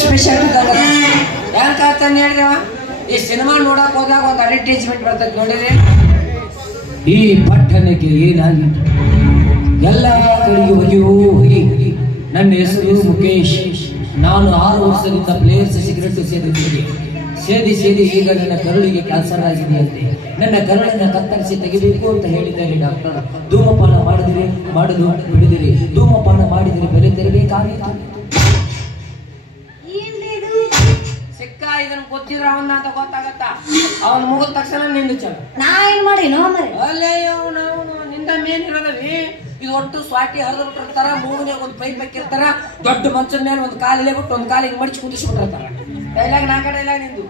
Special ಯಾಕೆ ಹೇಳಿದವ ಈ cinema ನೋಡಕ್ ಹೋದಾಗ ಒಂದು ಅಡ್ವರ್ಟೈಸ್ಮೆಂಟ್ ಬರ್ತದೆ ನೋಡಿದ್ರೆ ಈ ಪಟ್ಟಣಕ್ಕೆ ಏನಾಗಿತ್ತು ಎಲ್ಲ ಕಡೆಗೆ ಹೋಗಿ ನನ್ನ ಹೆಸರು ಮುಖೇಶ್ ನಾನು 6 ವರ್ಷದಿಂದ ಪ್ಲೇಯರ್ಸ್ ಸಿಗರೆಟ್ ಸೇದಿ ಈಗ ನನ್ನ ಕರುಳಿಗೆ ಕ್ಯಾನ್ಸರ್ ಆಗಿದೆಯಂತೆ ನನ್ನ ಕರುಳನ್ನು ಕತ್ತರಿಸಿ ತೆಗೆಬೇಕು ಅಂತ ಹೇಳಿದ್ದಾರೆ ಡಾಕ್ಟರ್ ಧೂಮಪಾನ ಮಾಡಲು ಬಿಡಿದಿರಿ ಧೂಮಪಾನ ಮಾಡಿದರೆ ಬೆಲೆ ತೆರಬೇಕಾಗಿತ್ತು ಸಿಕ್ಕ ಇದನ್ನ ಗೊತ್ತಿದ್ರ ಅವನ್ನ ಅಂತ ಗೊತ್ತಾಗತ್ತ ಅವನ್ ಮುಗಿದ ತಕ್ಷಣ ನಿಂದು ಚಲ ನಾ ಏನ್ ಮಾಡಿ ಅಲ್ಲೇ ನಿಂದ ಮೇನ್ ಇರೋದವಿ ಇದು ಒಟ್ಟು ಸ್ವಾಟಿ ಹರಿದಿರ್ತಾರ ಮೂಗನೆ ಒಂದು ಪೈಪ್ ಹಾಕಿರ್ತಾರ ದೊಡ್ಡ ಮಂಚದ ಮೇಲೆ ಒಂದು ಕಾಲಲ್ಲೇ ಬಿಟ್ಟು ಒಂದು ಕಾಲಿಗೆ ಮಡಿಸಿ ಕುಂದಿಸ್ಬಿಟ್ಟಿರ್ತಾರ ಡೈಲಾಗ್ ನಾಲ್ಕ ಡೈಲಾಗ್ ನಿಂದು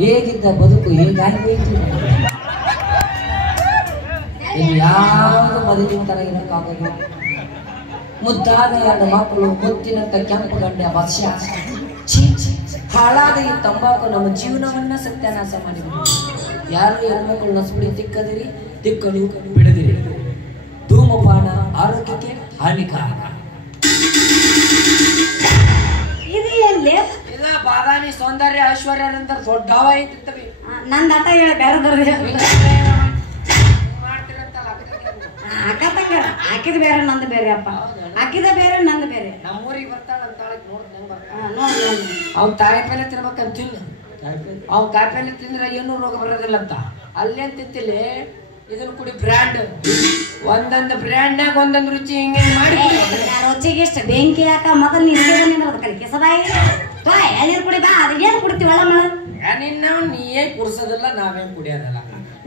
ಹೇಗಿದ್ದ ಬದುಕು ಹೇಗಾಗಬೇಕು ಯಾವುದು ಬದುಕಿನ ತರ ಇರಕ್ಕಾಗದು ಮುದ್ದಾದ 2 ಮಕ್ಕಳು ಮುತ್ತಿನಂತ ಕೆಂಪು ಗಂಡ ವರ್ಷ ಹಾಳಾದ ಈ ತಂಬಾಕು ನಮ್ಮ ಜೀವನವನ್ನ ಸತ್ಯಾನಾಶ ಮಾಡಿದ್ರು ಯಾರು ಹೆಣ್ಮಕ್ಳು ನಸುಬಡಿ ತಿಕ್ಕ ನೀವು ಬಿಡದಿರಿ ಧೂಮಪಾನ ಆರೋಗ್ಯಕ್ಕೆ ಹಾನಿಕಾರಕ ಇಲ್ಲ ಬಾದಾಮಿ ಸೌಂದರ್ಯ ಐಶ್ವರ್ಯ ನಂತರ ದೊಡ್ಡ ಹವಾ ಐತಿರ್ತವೆ ನಂದ ಆಟ ಹೇಳ ಬೇರೆ ಅಕ್ಕ ತಂಗ ಹಾಕಿದ ಬೇರೆ ನಂದು ಬೇರೆ ಅಪ್ಪ ಹಾಕಿದ ಬೇರೆ ನಂದು ಬೇರೆ ನಮ್ಮೂರಿಗೆ ಬರ್ತಾಳ ಅಂತ ಅವ್ನ ತಾಯಿ ಪಲ್ಲೆ ತಿನ್ಬೇಕಂತ ತಿನ್ನು ಅವ್ನ ಕಾಯಿ ಪಲ್ಲೆ ತಿಂದ್ರೆ ಏನೂ ರೋಗ ಬರೋದಿಲ್ಲ ಅಂತ ಅಲ್ಲೇನ್ ತಿಂತಿಲ್ಲ ಇದನ್ನ ಕುಡಿ ಬ್ರ್ಯಾಂಡ್ ಒಂದೊಂದು ಬ್ರ್ಯಾಂಡ್ನಾಗ ಒಂದೊಂದು ರುಚಿ ಹಿಂಗೆ ಮಾಡಿ ರುಚಿಗೆ ಇಷ್ಟ ಬೆಂಕಿ ಹಾಕ ಮೊದಲು ನೀರು ಕಲಿಕೆ ಸದಾಯಿ ನೀರು ಕುಡಿ ಬಾ ಅದು ಏನು ಕುಡಿತೀವಲ್ಲ ನೀಯೇ ಕುಡ್ಸೋದಿಲ್ಲ ನಾವೇನ್ ಕುಡಿಯೋದಲ್ಲ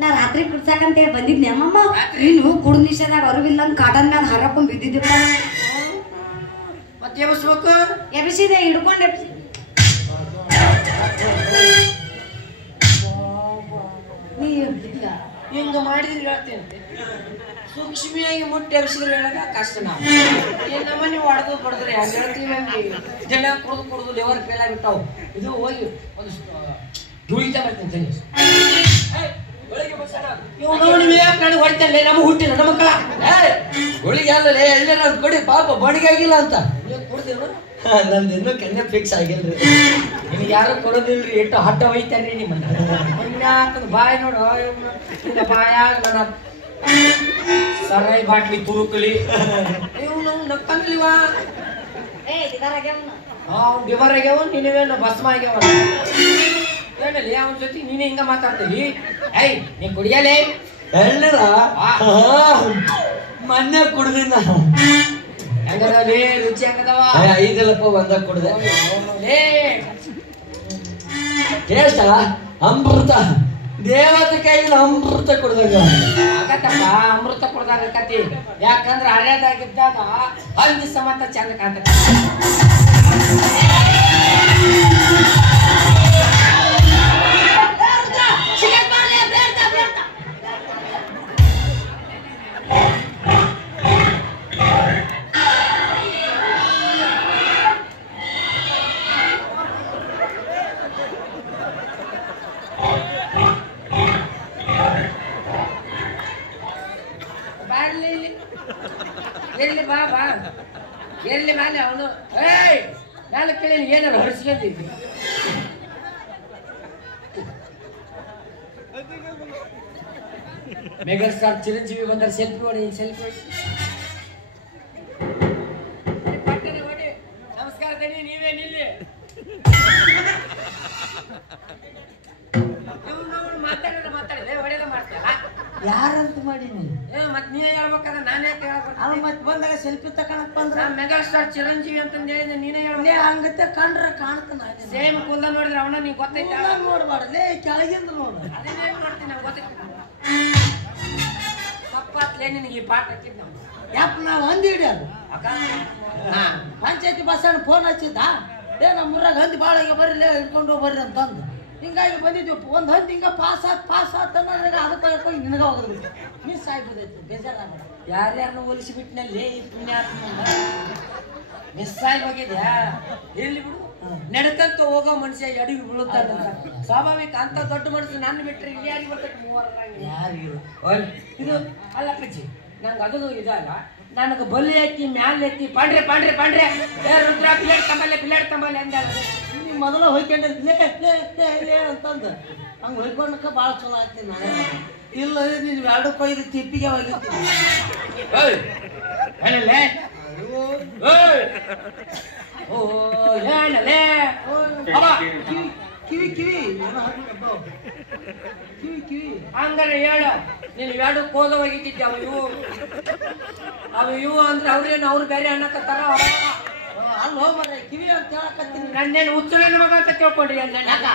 ನಾ ರಾತ್ರಿ ಕುಡ್ಸಾಕಂತ ಬಂದಿದ್ನಿ ಅಮ್ಮಮ್ಮ ನೀನು ಕುಡ್ ನಿಷೇಧಾಗ ಅರಿವಿಲ್ಲ ಕಾಟನ್ ಮ್ಯಾಗ ಹರಕೊಂಡ್ ಬಿದ್ದಿದ್ದಿಪ್ಪ ಮತ್ತೆ ಎಬ್ಸ್ಬೇಕು ಎಬ್ಸಿದೆ ಹಿಡ್ಕೊಂಡು ಹಿಂಗ ಮಾಡಿದ್ರೆ ಹೇಳ್ತೇನೆ ಸೂಕ್ಷ್ಮಿಯಾಗಿ ಮುಟ್ಟಿ ಎಬ್ಸಿದ್ರೆ ಹೇಳಕ ಕಷ್ಟ ನಾವು ನಮ್ಮ ನೀವು ಹೊಡೆದು ಬಡದ್ರೆ ಹೆಂಗ್ ಹೇಳ್ತೀವಿ ಜನ ಕುಡ್ದು ಲಿವರ್ ಫೇಲ್ ಆಗಿರ್ತಾವ ಇದು ಹೋಗಿ ಒಂದು ದುಳಿತಾ ಬರ್ತೀನಿ ಹೊಡಿತಲ್ಲ ನಮ್ಮ ಹುಟ್ಟಿಲ್ಲ ನಮ್ಮ ಮಕ್ಕಳ ಹೋಳಿಗೆ ಅಲ್ಲೇ ಎಲ್ಲ ನಾವು ಕೊಡಿ ಪಾಪ ಬಡಿಗೆ ಆಗಿಲ್ಲ ಅಂತ ಕುಡ್ದೇನು ನಂದು ಇನ್ನೂ ಕೆನ್ನೆ ಫಿಕ್ಸ್ ಆಗಿಲ್ರಿ ನಿಮ್ಗೆ ಯಾರು ಕೊಡೋದಿಲ್ರಿ ಎಷ್ಟು ಹಟ್ಟ ಒಯ್ತಾರ್ರಿ ನಿಮ್ಮ ಬಾಯಿ ನೋಡು ಬಾಯಾಗ ನನ್ನ ಸರಾಯಿ ಬಾಟ್ಲಿ ತುರುಕಲಿ ನೀವು ನಕ್ಕಂದ್ಲಿವಾ ಡಿವರ್ ಆಗ್ಯಾವ ನೀನೇನು ಭಸ್ಮ ಆಗ್ಯಾವ ಹೇಳಲಿ ಅವನ ಜೊತೆ ನೀನೇ ಹಿಂಗ ಮಾತಾಡ್ತೀವಿ ಐ ನೀ ಕುಡಿಯಲೇ ಎಳ್ಳರ ಮೊನ್ನೆ ಕುಡ್ದಿನ ಹೆಂಗದವೇ ರುಚಿ ಹೆಂಗದವ 5 ಲಪ್ಪ ಒಂದ ಕುಡ್ದೆ ಟೇಸ್ಟ್ ಅಮೃತ ದೇವತೆ ಕೈಯಿಂದ ಅಮೃತ ಕುಡ್ದಂಗ ಆಗತ್ತಪ್ಪ ಅಮೃತ ಕುಡ್ದಾಗ ಕತಿ ಯಾಕಂದ್ರ ಹಳೆದಾಗಿದ್ದಾಗ ಹಂದಿ ಸಮತ ಚಂದ ಕಾಣ್ತಕ್ಕ ಎಲ್ಲಿ ಬಾ ಬಾ ಎಲ್ಲಿ ಮೇಲೆ ಅವನು ಮೇಲೆ ಕೇಳಿ ಏನಾರು ಹೊರಿಸ್ಕೊಂಡಿದ್ವಿ ಮೆಗಾ ಸ್ಟಾರ್ ಚಿರಂಜೀವಿ ಬಂದರೆ ಸೆಲ್ಫಿ ಹೊಡಿ ನಮಸ್ಕಾರ ದಣಿ ನೀವೇ ನಿಲ್ಲಿ ಮಾತಾಡಿದ್ರೆ ಹೊಡೆದ ಮಾಡ್ತಾರ ಯಾರಂತ ಮಾಡೀನಿ ಮತ್ ನೀವೇ ಹೇಳ್ಬೇಕಾದ್ರೆ ನಾನೇ ಅವ್ ಮತ್ ಬಂದಾಗ ಸೆಲ್ಫಿ ತಕೊಳಕ್ ಬಂದ್ರ ಮೆಗಾ ಸ್ಟಾರ್ ಚಿರಂಜೀವಿ ಅಂತಂದ ಹೇಳಿದ್ರೆ ನೀನೇ ಹೇಳ್ಬೇಕು ಹಂಗತ್ತೆ ಕಂಡ್ರ ಕಾಣ್ತಾನ ಸೇಮ್ ಕೂದಲ ನೋಡಿದ್ರೆ ಅವನ ನೀವ್ ಗೊತ್ತೈತೆ ನೋಡ್ಬಾರ್ದೇ ಕೆಳಗಿಂದ ನೋಡ ಅದನ್ನೇ ನೋಡ್ತೀನಿ ನಂಗೆ ಗೊತ್ತೈತೆ ತಪ್ಪಾತ್ಲೇ ನಿನಗೆ ಈ ಪಾಠ ಹಾಕಿದ್ ನಾವು ಯಾಕೆ ನಾವು ಹಂದಿ ಹಿಡಿಯೋದು ಅಕ್ಕ ಪಂಚಾಯತಿ ಬಸ್ಸಣ್ಣ ಫೋನ್ ಹಚ್ಚಿದ್ದ ನಮ್ಮೂರಾಗ ಹಂದಿ ಬಾಳ ಬರ್ರಿ ಹಿಡ್ಕೊಂಡು ಬರ್ರಿ ಅಂತಂದು ಹಿಂಗಾಗಿ ಬಂದಿದ್ವಿ ಒಂದು ಹಂದಿ ಹಿಂಗ ಪಾಸ್ ಆತ್ ಅನ್ನೋದ್ರಾಗ ಅದಕ್ಕೆ ನಿನಗ ಹೋಗೋದು ಮಿಸ್ ಆಗ್ಬೋದೈತಿ ಬೇಜಾರಾಗ ಯಾರ್ಯಾರನ್ನ ಹೋಲಿಸಿಬಿಟ್ಟಿನಲ್ಲಿ ಪುಣ್ಯಾತ್ಮ ಮಿಸ್ ಆಗಿ ಹೋಗಿದ್ಯಾ ಎಲ್ಲಿ ಬಿಡು ನಡ್ಕಂತ ಹೋಗೋ ಮನುಷ್ಯ ಎಡವಿ ಬೀಳುತ್ತಾನಂತ ಸ್ವಾಭಾವಿಕ ಅಂತ ದೊಡ್ಡ ಮನುಷ್ಯ ನನ್ನ ಬಿಟ್ರೆ ಇಲ್ಲಿ ಯಾರಿಗೆ ಬರ್ತೈತೆ ಮೂವರ ಇದು ಅಲ್ಲಪ್ಪಜ್ಜಿ ನಂಗೆ ಅದನ್ನು ಇದಲ್ಲ ನನಗೆ ಬಲಿ ಹಾಕಿ ಮ್ಯಾಲೆ ಎತ್ತಿ ಪಾಂಡ್ರೆ ರುದ್ರ ಪ್ಲೇಟ್ ನಮ್ಮಲ್ಲಿ ಅಂದಲ್ಲ ನೀ ಮೊದಲ ಹೊಯ್ಕೊಂಡೆ ಲೇ ಅಂತಂದು ಹಂಗೆ ಹೊಯ್ಕೊಂಡಕ್ಕ ಭಾಳ ಚಲೋ ಆಗ್ತೀನಿ ನಾನೇ ಇಲ್ಲ ನೀನು ಎರಡು ಕೊಯ್ದು ತಿಪ್ಪಿಗೆ ಹೋಗಿರ್ತೀನಿ ಓ ಹೇಳಲೇ ಕಿವಿ ಕಿವಿ ಹಂಗಾರೆ ಹೇಳ ನೀನು ಎರಡು ಕೋದ ಹೋಗಿದ್ದಿದ್ದೆ ಅವು ಇವು ಅಂದ್ರೆ ಅವ್ರೇನು ಅವ್ರು ಬೇರೆ ಅನ್ನಕತ್ತಾರ ಅಲ್ಲೋ ಮರ ಕಿವಿ ಅಂತ ಹೇಳಕತ್ತೀನಿ ನನ್ನೇನು ಹುಚ್ಚುಳಿನ ಮಗ ಅಂತ ತಿಳ್ಕೊಂಡ್ರಿ ಯಾಕ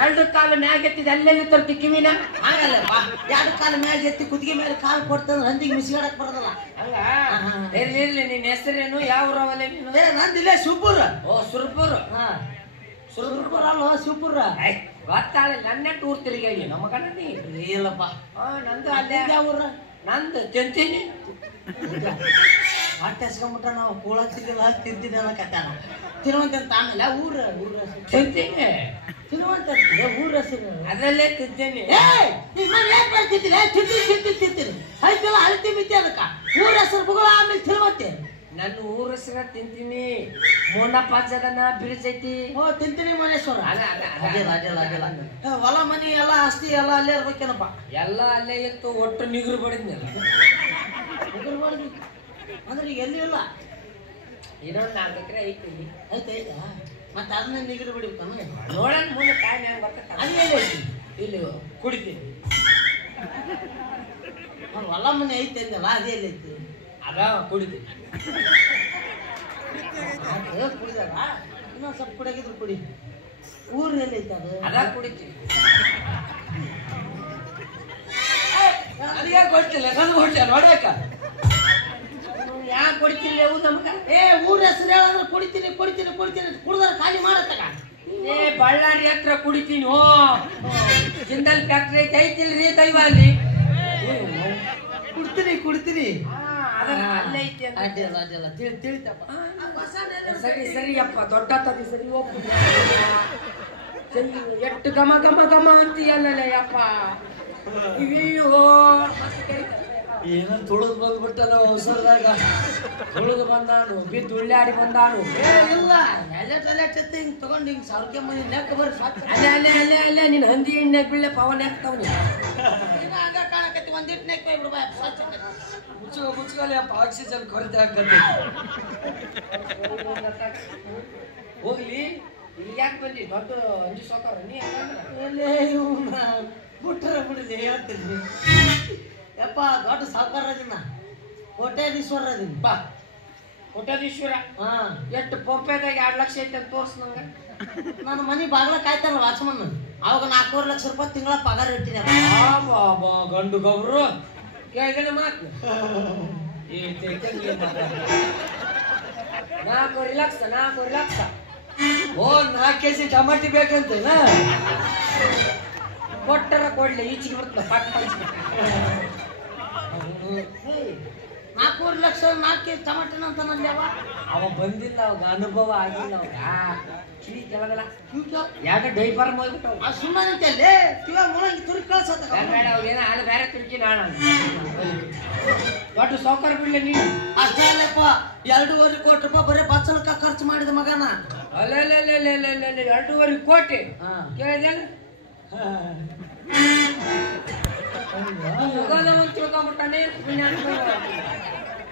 ಎರಡು ಕಾಲು ಮ್ಯಾಗ ಎತ್ತಿದ ಅಲ್ಲೆಲ್ಲಿ ತರ್ತಿ ಕಿವಿನ ಆಗಲ್ಲ ಎರಡು ಕಾಲು ಮ್ಯಾಗ ಎತ್ತಿ ಕುತ್ತಿಗೆ ಮೇಲೆ ಕಾಲು ಕೊಡ್ತಂದ್ರೆ ಹಂದಿಗೆ ಮಿಸ್ಗಾಡಕ್ ಬರೋದಲ್ಲ ಹಂಗ ಇರ್ಲಿ ನಿನ್ನ ಹೆಸರೇನು ಯಾವ ಊರವಲ್ಲ ನೀನು ನಂದಿಲ್ಲೇ ಶಿವಪುರ ಓ ಸುರ್ಪುರ ಸುರಪುರ ಅಲ್ವ ಶಿವಪುರ ಗೊತ್ತಾಳೆ ನನ್ನೇ ಟೂರ್ ತಿರುಗಿ ನಮ್ಮ ಕಣ್ಣ ಇಲ್ಲಪ್ಪ ನಂದು ಅಲ್ಲೇ ಊರ ನಂದು ತಿಂತೀನಿ ಹೊಟ್ಟೆ ಹಸ್ಕೊಂಡ್ಬಿಟ್ಟ ನಾವು ಕೂಳಾಗ್ತಿದ್ದಿಲ್ಲ ತಿಂತೀನಿ ಅನ್ನಕತ್ತಾನ ತಿರುವಂತ ಅಂತ ಆಮೇಲೆ ಊರ ತಿಂತೀನಿ ತಿರುವಂತ ಊರ ಹೆಸರು ಅದರಲ್ಲೇ ತಿಂತೀನಿ ತಿಂತೀನಿ ಆಯ್ತಲ್ಲ ಅಳ್ತಿ ಮಿತಿ ಅದಕ್ಕ ಊರ ಹೆಸರು ಬುಗಳ ಆಮೇಲೆ ತಿರುವಂತೆ ನನ್ನ ಊರ ಹೆಸರ ತಿಂತೀನಿ ಮೋಂಡಪ್ಪ ಜಗನ ಬ್ರಿಡ್ಜ್ ಐತಿ ಓ ತಿಂತೀನಿ ಮನೇಶ್ವರ ಹೊಲ ಮನಿ ಎಲ್ಲ ಆಸ್ತಿ ಎಲ್ಲ ಅಲ್ಲೇ ಇರ್ಬೇಕೇನಪ್ಪ ಎಲ್ಲ ಅಲ್ಲೇ ಇತ್ತು ಒಟ್ಟು ನಿಗುರು ಬಡಿದ್ನಲ್ಲ ಅಂದ್ರೆ ಈಗ ಎಲ್ಲಿ ಇಲ್ಲ ಇನ್ನೊಂದು 4 ಎಕರೆ ಐತಿ ಐತಾ ಮತ್ತೆ ಅದನ್ನ ನಿಗಡಿ ಬಿಡ್ಬೇಕು ನಮಗೆ ನೋಡೋಣ ಮುಂದೆ ಟೈಮ್ ಹೆಂಗ್ ಬರ್ತಕ್ಕ ಅಲ್ಲಿ ಐತಿ ಇಲ್ಲಿ ಕುಡಿತೀನಿ ಹೊಲ ಮನೆ ಐತೆ ಅಂದಲ್ಲ ಅದೇ ಎಲ್ಲಿ ಐತಿ ಅದ ಕುಡಿತೀನಿ ಕುಡಿದಾರ ಇನ್ನೊಂದು ಸ್ವಲ್ಪ ಕುಡಿಯಾಗಿದ್ರು ಕುಡಿ ಊರು ಎಲ್ಲಿ ಐತೆ ಅದು ಅದ ಕುಡಿತೀನಿ ಅದೇ ಕೊಡ್ತಿಲ್ಲ ನಾನು ಕೊಡ್ತೀಯ ನೋಡಕ ಯಾಕೆ ಕೊಡ್ತಿಲ್ಲ ಅವು ನಮ್ಗ ಊರ ಹೆಸರು ಹೇಳಂದ್ರೆ ಕುಡಿತೀನಿ ಕುಡ್ದಾರ ಖಾಲಿ ಮಾಡತ್ತಕ ಬಳ್ಳಾರಿ ಹತ್ರ ಕುಡಿತೀನಿ ಜಿಂದಲ್ ಫ್ಯಾಕ್ಟ್ರಿ ಐತಿಲ್ರಿ ದೈವ ಅಲ್ಲಿ ಕುಡ್ತೀನಿ ಅಲ್ಲೇ ಐತಿ ಅಡ್ಡಿಲ್ಲ ತಿಳಿತಪ್ಪ ಸರಿ ಅಪ್ಪ ದೊಡ್ಡ ತದಿ ಸರಿ ಹೋಗ್ಬಿಟ್ಟು ಎಷ್ಟು ಗಮ ಗಮ ಗಮ ಅಂತೀಯಲ್ಲ ಅಪ್ಪ ಅಯ್ಯೋ ಏನೋ ತುಳಿದು ಬಂದ್ಬಿಟ್ಟಲ್ಲ ಅವಸರದಾಗ ತುಳಿದು ಬಂದಾನು ಬಿದ್ದು ಉಳ್ಳಾಡಿ ಬಂದಾನು ಇಲ್ಲ ಹಿಂಗ್ ತಗೊಂಡು ಹಿಂಗ್ ಸಾವಿರ ಮಂದಿ ನೆಕ್ಕ ಬರ್ರಿ ಅಲ್ಲೇ ನಿನ್ ಹಂದಿ ಎಣ್ಣೆ ಬೀಳೆ ಪವನ್ ಹಾಕ್ತಾವನಿ ಆಗ ಕಾಣಕತ್ತಿ ಒಂದಿಟ್ಟು ನೆಕ್ ಬಿಡ್ಬ ಮುಚ್ಚುಗಲಿ ಅಪ್ಪ ಆಕ್ಸಿಜನ್ ಕೊರತೆ ಆಗ್ತದೆ ಹೋಗ್ಲಿ ಇಲ್ಲಿ ಯಾಕೆ ಬಂದಿ ದೊಡ್ಡ ಅಂಜಿ ಸೋಕಾರ ನೀ ಬಿಟ್ಟರ ಬಿಡಲಿ ಹೇಳ್ತೀನಿ ಯಪ್ಪ ದೊಡ್ಡ ಸಾವುಕಾರದಿನ ಕೋಟ್ಯಾಧೀಶ್ವರದಿನ ಬಾ ಕೋಟ್ಯಾಧೀಶ್ವರ ಎಷ್ಟು ಪಂಪೆದಾಗ 2 ಲಕ್ಷ ಐತೆ ಅಂತ ತೋರ್ಸ್ ನಂಗೆ ನಾನು ಮನೆ ಬಾಗ್ಲ ಕಾಯ್ತಾನ ವಾಚ್ಮನ್ ಅವಾಗ 4 ಲಕ್ಷ ರೂಪಾಯಿ ತಿಂಗಳ ಪಗಾರ ಇಟ್ಟಿನಿ ಬಾಬಾ ಗಂಡು ಗಬ್ರು ಕೇಳಿದ್ರೆ ಮಾತು 4 ಲಕ್ಷ ಓ 4 ಕೆಜಿ ಟಮಾಟಿ ಬೇಕಂತೇನ ಕೊಟ್ಟರ ಕೊಡ್ಲಿ ಈಚಿಗೆ ಬರ್ತದೆ ಪಟ್ 4 ಲಕ್ಷ 4 ಕೆಜಿ ಟಮಾಟಿನ ಅಂತ ನಂದೇವ ಅವ ಬಂದಿಲ್ಲ ಅವಾಗ ಅನುಭವ ಆಗಿಲ್ಲ ಅವಾಗ ಕಿವಿ ಕೆಳಗಲ್ಲ ಯಾಕೆ ಡೈಪರ್ ಹೋಗ್ಬಿಟ್ಟು ಸುಮ್ಮನೆ ಅಂತಲ್ಲೇ ಕಿವ ಮುಳಂಗಿ ತುರಿ ಕಳ್ಸತ್ತ ಬೇಡ ಅವ್ರೇನ ಅಲ್ಲಿ ಬೇರೆ ತುರ್ಕಿ ನಾಣ ದೊಡ್ಡ ಸೌಕರ್ಯ ಬಿಡ್ಲಿ ನೀನು ಅಷ್ಟೇ ಅಲ್ಲಪ್ಪ 2.5 ಕೋಟಿ ರೂಪಾಯಿ ಬರೀ ಬಚ್ಚಲಕ್ಕ ಖರ್ಚು ಮಾಡಿದ ಮಗನ ಅಲ್ಲ 2.5 ಕೋಟಿ ಕೇಳಿದೇನು ತಿಳ್ಕೊಂಡ್ಬಿಟ್ಟಾನೆ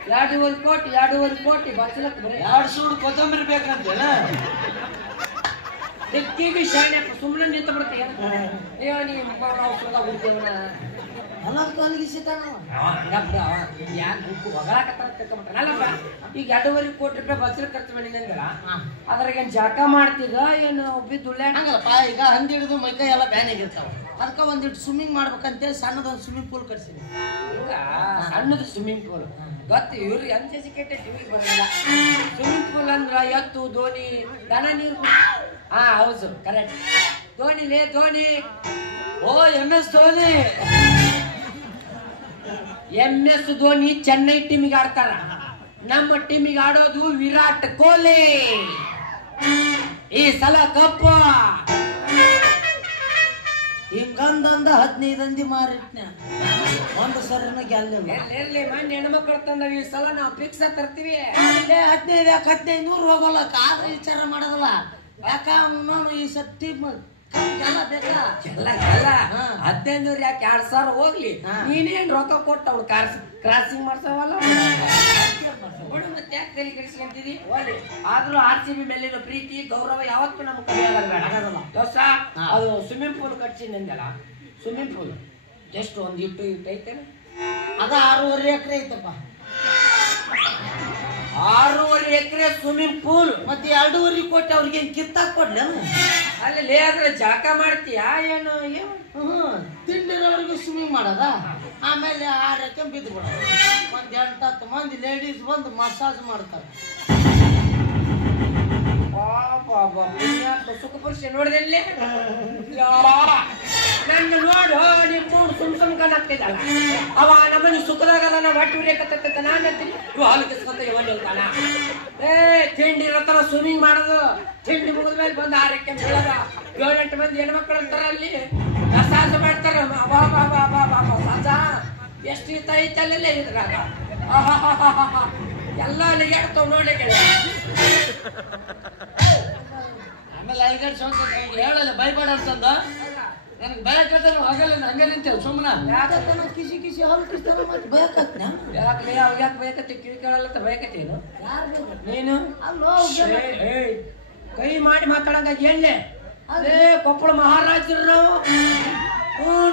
2.5 ಕೋಟಿ ಬಚ್ಚಲಕ್ಕೆ ಬರೀ 2 ಸೂಡು ಕೊತ್ತಂಬರಿ ಬೇಕಂತೇನ ಟಿವಿ ಶಾಣೆಪ್ಪ ಸುಮ್ಮನೆ ನಿಂತು ಬಿಡ್ತೀಯ ಅಯ್ಯೋ ನೀ ಹುಡ್ತೇವನ ಎಲ್ಲ ಕಾಲಿಗೆ ಸಿಗ್ತಾನ ಯಾಕೆ ಹೊಗಳಾಕತ್ತಲ್ಲಪ್ಪ ಈಗ 2.5 ಕೋಟಿ ರೂಪಾಯಿ ಬಚ್ಚಲ ಖರ್ಚು ಮಾಡಿದಂಗಲ್ಲ ಅದ್ರಾಗ ಏನ್ ಜಳಕ ಮಾಡ್ತಿದ ಏನು ಬಿದ್ದು ಹಂಗಲ್ಲಪ್ಪ ಈಗ ಹಂದಿ ಹಿಡಿದು ಮೈಕೈ ಎಲ್ಲ ಬ್ಯಾನ್ ಆಗಿರ್ತಾವ ಅದಕ್ಕೆ ಒಂದಿಟ್ಟು ಸ್ವಿಮ್ಮಿಂಗ್ ಮಾಡ್ಬೇಕಂತೇಳಿ ಸಣ್ಣದೊಂದು ಸ್ವಿಮ್ಮಿಂಗ್ ಪೂಲ್ ಕಟ್ಸಿನಿ ಸಣ್ಣದು ಸ್ವಿಮ್ಮಿಂಗ್ ಪೂಲ್ ಗೊತ್ತು ಇವ್ರು ಅನ್ಎಜುಕೇಟೆಡ್ ಇವ್ರಿಗೆ ಬರಲ್ಲ ಸ್ವಿಮ್ಮಿಂಗ್ ಪೂಲ್ ಅಂದ್ರ ಎತ್ತು ದೋಣಿ ದನ ನೀರು ಹೌದು ಕರೆಕ್ಟ್ ಧೋನಿ ಓ MS ಧೋನಿ MS ಧೋನಿ ಚೆನ್ನೈ ಟೀಮಿಗೆ ಆಡ್ತಾರ ನಮ್ಮ ಟೀಮಿಗೆ ಆಡೋದು ವಿರಾಟ್ ಕೊಹ್ಲಿ ಈ ಸಲ ಕಪ್ಪ ಹಿಂಗಂದಂದ 15 ಅಂದಿ ಮಾರಿಟ್ನ ಒಂದು ಸರಿನ ಗೆಲ್ಲಿಲ್ಲ. ಎಲ್ಲಿ ಮನೆ ಹೆಣ್ಮಕ್ಳು ತಂದವ ಈ ಸಲ ನಾವು ಫಿಕ್ಸ್ ತರ್ತೀವಿ. 15 ಯಾಕೆ 1500 ಹೋಗಲ್ಲ ಆದ್ರೆ ವಿಚಾರ ಮಾಡೋದಲ್ಲ. ಯಾಕ ಈ ಸತ್ತಿ ಎಲ್ಲ ಬೇಕಾ? ಎಲ್ಲ 1500 ಯಾಕೆ 2000 ಹೋಗ್ಲಿ. ನೀನೇನ್ ರೊಕ್ಕ ಕೊಟ್ಟು ಅವ್ಳು ಕ್ರಾಸಿಂಗ್ ಮಾಡ್ಸವಲ್ಲ ಮತ್ತೆ ಯಾಕೆ ತಲೆ ಕೆಡಿಸ್ಕೊಂತಿದಿ? ಆದ್ರೂ RCB ಮೇಲಿರೋ ಪ್ರೀತಿ ಗೌರವ ಯಾವತ್ತೂ ನಮ್ಗೆ ಕಲಿಯೋದಲ್ಲ ದೋಸ್ತ. ಅದು ಸ್ವಿಮ್ಮಿಂಗ್ ಪೂಲ್ ಕಟ್ಸಿ ನಂದಲ್ಲ, ಸ್ವಿಮ್ಮಿಂಗ್ ಪೂಲ್ ಜಸ್ಟ್ ಒಂದು ಇಟ್ಟು ಐತೇನೆ. ಅದ 6.5 ಎಕರೆ ಐತಪ್ಪ. 6.5 ಎಕರೆ ಸ್ವಿಮ್ಮಿಂಗ್ ಪೂಲ್ ಮತ್ತೆ 2.5 ಕೋಟಿ ಅವ್ರಿಗೆ ಕಿತ್ತಾಕ್ ಕೊಡ್ಲಿ ಅಲ್ಲಿ ಆದ್ರೆ ಜಳಕ ಮಾಡ್ತೀಯಾ ಏನು? ತಿಂಡಿರೋರಿಗೆ ಸ್ವಿಮ್ಮಿಂಗ್ ಮಾಡೋದ, ಆಮೇಲೆ 6 ಎಕರೆ ಬಿದ್ದು ಬಿಡೋದು. ಒಂದ್ 8-10 ಮಂದಿ ಲೇಡೀಸ್ ಬಂದು ಮಸಾಜ್ ಮಾಡ್ತಾರೆ. ಸುಖಪುರುಷ ನೋಡಿದಲ್ಲಿ ನನ್ನ ನೋಡು ನೀವು ಸುಮ್ ಕಾಣಾಗ್ತಿದ್ದಲ್ಲ. ಅವ ನಮ್ಮನಿ ಸುಖದಾಗಲ್ಲ ನಾವು ಹೊಟ್ಟೆ ಉರಿಯಕತ್ತ ನಾನು ಅಂತೀನಿ ಹಾಲು ಕಿಸ್ಕೊಂತ ಇವನ್ನೆಲ್ತಾನ. ತಿಂಡಿ ಇರತ್ತಲ್ಲ ಸ್ವಿಮ್ಮಿಂಗ್ ಮಾಡೋದು. ತಿಂಡಿ ಮುಗಿದ್ಮೇಲೆ ಬಂದು 6 ಎಕರೆ ಬೀಳದ 7-8 ಮಂದಿ ಹೆಣ್ಮಕ್ಳು ಇರ್ತಾರ ಅಲ್ಲಿ ಮಸಾಜ್ ಮಾಡ್ತಾರ. ಮಸಾಜ ಎಷ್ಟು ಐತಲ್ಲೇ ಇದ್ರಾಗ ಎಲ್ಲ ಹೇಳ್ತಾವ್ ನೋಡಿ. ಆಮೇಲೆ ಐಗಡ್ ಹೇಳಲ್ಲ ಭಯಪಡ ಅಂತಂದ ನನಗೆ ಭಯ ಕಟ್ಟ ಆಗಲ್ಲ ಹಂಗೆ ನಿಂತೇವೆ ಸುಮ್ಮನೆ. ಯಾಕಂತ ಕಿಸಿ ಕಿಸಿ ಹಾಲು ಕಿಸ್ತಾರ ಮತ್ತೆ ಭಯಕತ್ನ ಯಾಕೆ ಯಾಕೆ ಬೇಕತ್ತೆ ಕಿವಿ ಕೇಳಲ್ಲ ಬೇಕತ್ತೇನು ನೀನು? ಕೈ ಮಾಡಿ ಮಾತಾಡಂಗ ಎಲ್ಲೇ ಅದೇ ಕೊಪ್ಪಳ ಮಹಾರಾಜರು ನಾವು.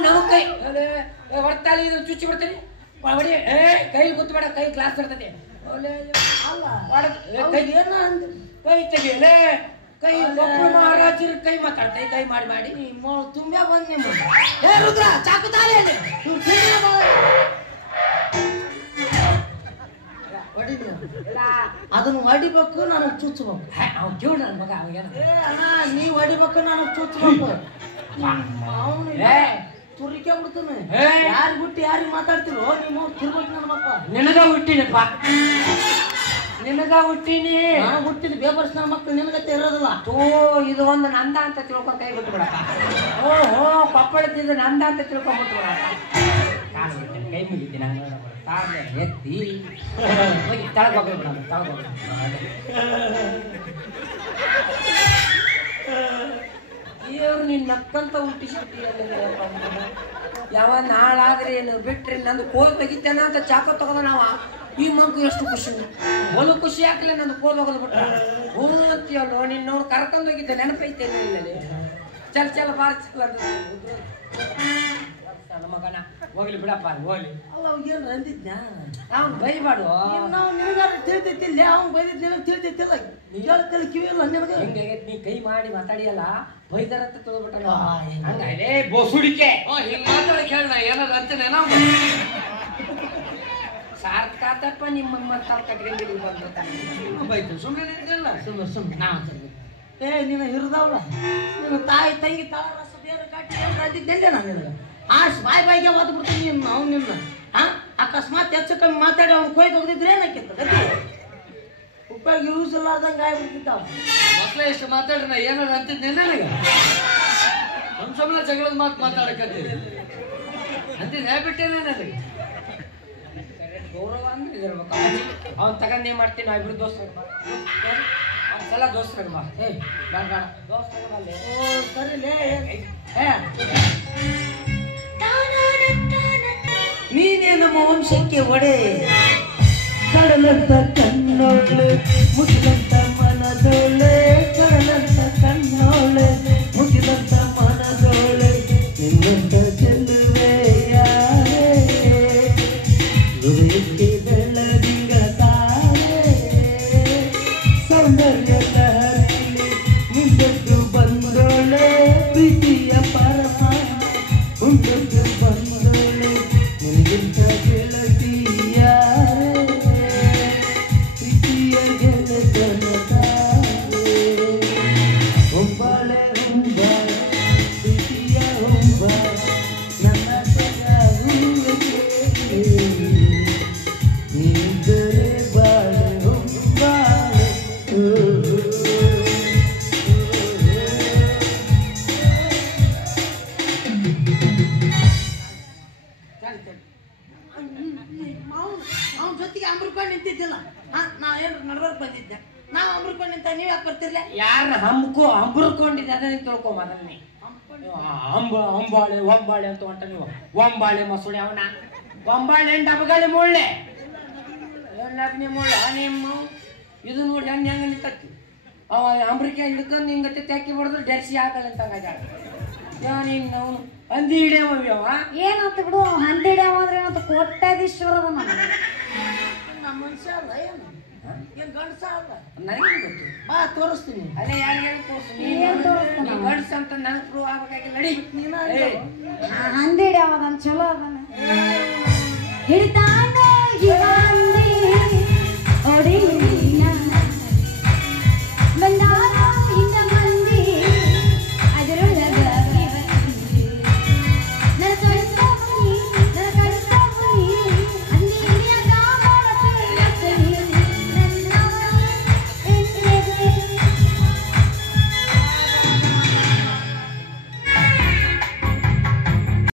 ನಮಗ್ ಕೈ ಹೊರ್ತಾಲಿ ಇದು ಚುಚ್ಚಿ ಬಿಡ್ತೀನಿ ಹೊಡಿ. ಕೈ ಗೊತ್ತಬೇಡ, ಕೈ ಗ್ಲಾಸ್ ಇರ್ತದೆ. ಕೈ ತೆಗಿಯಲೇ ಕೈ ಕೊಪ್ಪಳ ಮಹಾರಾಜರು ಕೈ ಮಾತಾಡ್ತಾರೆ. ಕೈ ಮಾಡಿ ಮಾಡಿ ತುಂಬಾ ಬಂದ್ ರುದ್ರ ಚಾಕು ತಾಲಿ ಅದನ್ನು ಹೊಡಿಬೇಕು, ನನಗೆ ಚುಚ್ಚಬೇಕು. ಅವ್ನು ಕೇಳ ನನ್ನ ಮಗ ಅಣ್ಣ ನೀವ್ ಹೊಡಿಬೇಕು, ನನಗೆ ಚುಚ್ಚಬೇಕು. ಅವನು ತುರಿಕೆ ಬಿಡ್ತಾನೆ. ಯಾರು ಬಿಟ್ಟು ಯಾರಿಗೆ ಮಾತಾಡ್ತಿರೋ ನೀವು ತಿರ್ಬೇಕು ನನ್ನ ಮಕ್ಕ. ನಿನಗ ಹುಟ್ಟಿನಪ್ಪ, ನಿನಗ ಹುಟ್ಟಿನಿ. ನಾನು ಹುಟ್ಟಿದ ಬೇಬರ್ಸ್ ನನ್ನ ಮಕ್ಕಳು ನಿನಗತ್ತೆ ಇರೋದಿಲ್ಲ. ಇದು ಒಂದು ನಂದ ಅಂತ ತಿಳ್ಕೊಂಡ್ ಕೈ ಬಿಟ್ಟು ಬಿಡಪ್ಪ. ಕೊಪ್ಪಳದ್ದು ನಂದ ಅಂತ ತಿಳ್ಕೊಂಡ್ಬಿಟ್ಟು ಕೈ ಮುಗಿತೀನಿ ಎತ್ತಿ ಹೋಗಿ ತಳಗೋಗ್ಬಿಡ ತಳಗೋಗ್ಬಿಡ. ದೇವ್ರು ನಿನ್ನ ನಕ್ಕಂತ ಹುಟ್ಟಿಸಿಬಿಟ್ಟಿಯಲ್ಲ. ಯಾವ ನಾಳಾದ್ರೆ ಏನು ಬಿಟ್ರಿ ನಂದು ಕೋಲ್ ತೆಗಿತೇನ ಅಂತ ಚಾಕ ತಗೋದ ನಾವ ಈ ಮಗು ಎಷ್ಟು ಖುಷಿ, ಒಲು ಖುಷಿ ಹಾಕಲಿಲ್ಲ ನಂದು ಕೋಲ್ ಹೋಗೋದು ಬಿಟ್ರ ಹೂತಿಯಲ್ಲೋ ನಿನ್ನ ಕರ್ಕೊಂಡು ಹೋಗಿದ್ದೆ ನೆನಪೈತೇನೆ ಇಲ್ಲಿ. ಚಲ ಬಾರ ಚಲ ಮಗನ ಹೋಗ್ಲಿ ಬಿಡಪ್ಪ ಹೋಗ್ಲಿ. ಅಲ್ಲ ಅವ್ಗೇನು ಅಂದಿದ್ನ ಅವ್ನು ಬೈಬಾಡು. ನಾವು ನಿನಗಾರ ತಿಳಿತೈತಿಲ್ಲ, ಅವ್ನು ಬೈದಿದ್ದು ನಿನಗೆ ತಿಳಿತೈತಿಲ್ಲ. ನಿಜ ಕಿವಿ ಇಲ್ಲ ನಿನಗೆ. ಹೆಂಗೆ ನೀ ಕೈ ಮಾಡಿ ಮಾತಾಡಿಯಲ್ಲ ಬೈದಾರಂತ ತೊಳ್ಬಿಟ್ಟ ಹಂಗಲೇ ಬೋಸುಡಿಕೆ. ಹಿಂಗೆ ಮಾತಾಡಕ್ಕೆ ಹೇಳ ಏನಾದ್ರು ಅಂತಾನೆ ನಾವು ಸಾರ್ಥಕಪ್ಪ ನಿಮ್ಮ ಕಟ್ಕೊಂಡು ಬೈತು ಸುಮ್ಮನೆ ನಿಂತಿಲ್ಲ. ಸುಮ್ಮನೆ ನಾವು ನೀನು ಹಿರಿದವಳ ನೀನು ತಾಯಿ ತಂಗಿ ತಾಳ ರಸ ಬೇರೆ ಕಾಟಿ ಅಂದಿದ್ದೆಲ್ಲ ನಾನು ನಿನಗೆ ಬಾಯಿಗೆ ಓದ್ ಬಿಡ್ತೀನಿ ನೀನು. ಅವ್ನು ನಿನ್ನ ಅಕಸ್ಮಾತ್ ಹೆಚ್ಚು ಕಮ್ಮಿ ಮಾತಾಡಿ ಅವ್ನು ಕೊಯ್ದು ಹೋಗಿದ್ರೆ ಏನಕ್ಕಿತ್ತು ಗತಿ ಉಪಯೋಗ ಯೂಸ್ ಇಲ್ಲಾರ್ದಂಗೆ ಆಗ್ಬಿಡ್ತಿದ್ದಾವ. ಮಕ್ಕಳೇ ಎಷ್ಟು ಮಾತಾಡ್ರಿ ನಾ ಏನಾದ್ರು ಅಂತಿದ್ದೆ ನನಗೆ ಸುಮ್ಮನೆ ಜಗಳದ ಮಾತು ಮಾತಾಡಕತ್ತೀನಿ ಅಂತಿದ್ದು ಹೇಳ್ಬಿಟ್ಟೇನೆ ನನಗೆ. ಗೌರವ ಅಂದ್ರೆ ಇದಿರ್ಬೇಕು. ಅವ್ನು ತಗೊಂಡು ಏನ್ ಮಾಡ್ತೀನಿ ನಾವು ಇಬ್ರು ದೋಸ್ತ ಒಂದ್ಸಲ ದೋಸ್ತ ಬಾ. ಬೇಡ ಬೇಡ ದೋಸ್ತ ಸರಿಲೇ ನೀನೇ ನಮ್ಮ ವಂಶಕ್ಕೆ ಒಡೆ. ಕಡಲಂತ ಕಣ್ಣೋಳೆ ಮುಗಿಲಂತ ಮನದೋಳೆ, ಕಡಲಂತ ಕಣ್ಣೋಳೆ ಮುಗಿಲಂತ ಮನದೋಳೆ, ನಿನ್ನಂತ ಚೆಲ್ಲುವೆ ಯಾರೇ ಹೃದಯಕ್ಕೆ ಬೆಳ್ಳದಿಂಗ ತಾರೆ. ಸೌಂದರ್ಯದ ಹರಿಲಿ ನಿಂದದ್ದು ಬಂದೋಳೆ, ಪ್ರೀತಿಯ ಪರಮ ಉಂಟದ್ದು ಬಂದೋಳೆ, ನಿನಗಿಂತ ಗೆಳತಿಯ ಪ್ರೀತಿಯ ಗೆಳೆತನ ತಾರೆ. ಹೊಂಬಾಳೆ ಹೊಂಬಾಳೆ ಪ್ರೀತಿಯ ಹೊಂಬಾಳೆ ನನ್ನ ನೀನಿದ್ದರೆ ಬಾಳೆ ಹೊಂಬಾಳೆ. ತೋರಿಸ್ಲೆ ಯಾರನ್ನ ಹಂಬರ್ಕೊಂಡಿದ್ದೆ ಅದನ್ನ ತಿಳ್ಕೊ ಮೊದಲನೇ ಒಂಬಾಳೆ ಅಂತ ಹೊಂಟ ನೀವು ಒಂಬಾಳೆ ಮಸುಳಿ ಅವನ ಒಂಬಾಳೆ ಡಬಗಾಳಿ ಮುಳ್ಳೆ ಮುಳ್ಳ ನಿಮ್ಮ ಇದು ನೋಡಿ ಹೆಂಗೆ ನಿಂತತ್ತಿ ಅವ ಅಂಬ್ರಿಕೆ ಹಿಡ್ಕೊಂಡು ಹಿಂಗತ್ತೆ ತೆಕ್ಕಿ ಹೊಡೆದ್ರೆ ಡೆರ್ಸಿ ಹಾಕಲ್ಲ ಅಂತ ಹಿಂಗೆ ಅವನು ಅಂದಿ ಹಿಡಿಯವ ಏನಂತ ಬಿಡು ಹಂದಿಡ್ಯಾವ ಅಂದ್ರೆ ಏನಂತ ಕೋಟ್ಯಾಧೀಶ್ವರ ನಮ್ಮ ಮನುಷ್ಯ ಅಲ್ಲ ಏನು ಏನ್ ಗಂಡಸ ಅಲ್ಲ ನನಗೆ ಗೊತ್ತು ಬಾ ತೋರಿಸ್ತೀನಿ ಅಲ್ಲೇ ಯಾರು ತೋರಿಸ್ತೀನಿ ಗಂಡ್ಸ ಅಂತ ನಂಗೆ ಪ್ರೂವ್ ಆಗ್ಬೇಕಾಗಿ ನಡಿ ನೀನ ಹಂದಿಡ್ಯಾವ ಅದನ್ನ ಚಲೋ ಅದನ್ನ ಹಿಡಿತಾನ